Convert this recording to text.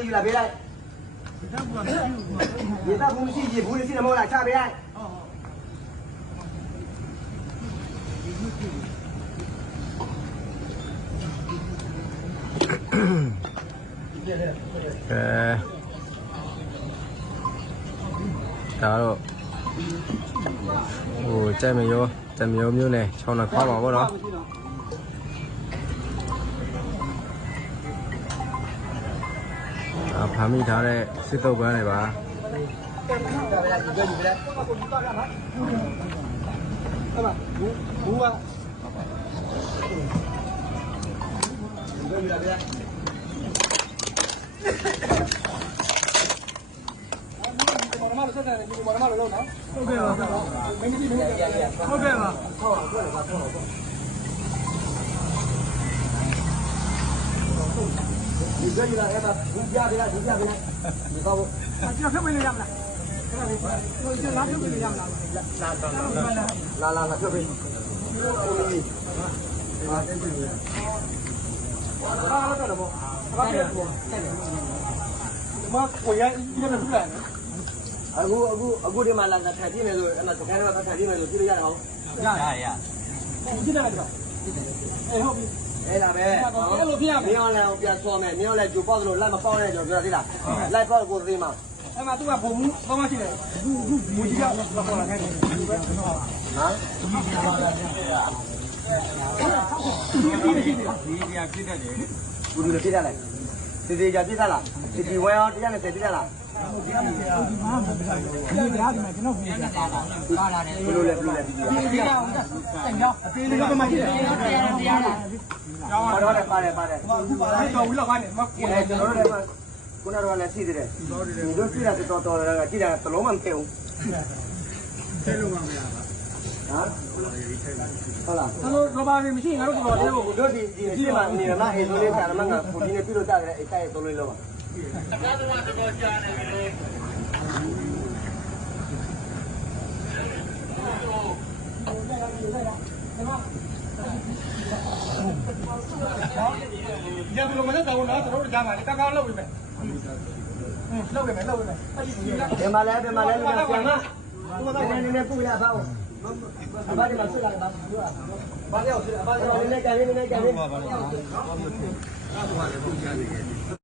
လေးယူလာပေးလိုက်ရေတောက်ဘူးမရှိရေဘူးလေးရှိတယ်မဟုတ်လားချပေးလိုက်ဒါတော့ဟိုကြိုက်မရောမျိုးနဲ့ချောင်းတော့ခွာပါဘောနော်ဖမ်းမိထားတဲ့စစ်တုပ်ပန်းတွေပါဘူးပါဟုတ်ကဲ့ပါဒီကြိုလာအဲ့ဒါဘူးပြပေးလိုက်ဘူးပြပေးလိုက်ဒီကောကျွန်တော်ဖြုတ်ပေးလို့ရမလားကျွန်တော်လာဖြုတ်ပေးလို့ရမလားလာဖြုတ်ပေးကိုလေးဟာတက်ပြီဟာတော့တော့ဘာဖြစ်လဲမကိုရဒီမှာပြလာအခုဒီမှာလာထိုင်ပြနေလို့အဲ့မှာစကိုင်းတော့ထိုင်ပြနေလို့ပြလို့ရအောင်ရကြည့်တယ်ကတော့ဟုတ်ပြီအဲ့ဒါပဲအဲ့လိုပြရမယ်မြောင်းလည်းပြန်ဆောမယ်မြောင်းလည်းဂျိုပေါက်လို့လက်မပေါက်နဲ့ကြော်ပြောသေးလားလိုက်ပေါက်ကိုသေးမှာအဲ့မှာသူကဘုံမှုဘာမှရှိတယ်ဘူးကြီးကမပေါ်လာခဲ့ဘူးဟမ်ဒီပြဖြစ်တယ်ဘူးလူဖြစ်တယ်လားဒီကြပြစ်သလားဒီဝဲအောင်130ပြစ်သလားဒီမှာကျွန်တော်ပြင်ပြတာပါလာတယ်ဘယ်လိုလဲဒီကြောင်းအသေးလေးကမှရှိတယ်တရားလားတော့လည်းပါတယ်တော့ဝီလောက်ခိုင်းနေမကိုယ်ကျွန်တော်တို့လည်းခုနကတော့လည်းရှိသေးတယ်ဒီလိုရှိတာတော်တော်ကကြည့်တာသလုံးမှမထည့်ဘူးထည့်လို့မရပါဟုတ်လားတော့ဘာမှမရှိငါတို့တော်တော်လေးကိုတို့ဒီကြည့်မှနေမှာအေဆိုလေးဆရာမကပူဒီနဲ့ပြုလို့ကြတယ်အဲ့တိုက်သုံးလေးလောက်ပါအကားတော့တော်ကြာနေပြီလို့ရဘလို့မနဲ့တော့နော်တို့ကြားမှာတကောက်လောက်ပြီမယ်လောက်ပြီမယ်ဒီမှာလဲပြန်မသူကတော့နည်းနည်းပူလာပါဦးဘာဒီမှာဆွလာပါဘာလဲဆွလာဘာလဲနည်းနည်းကန်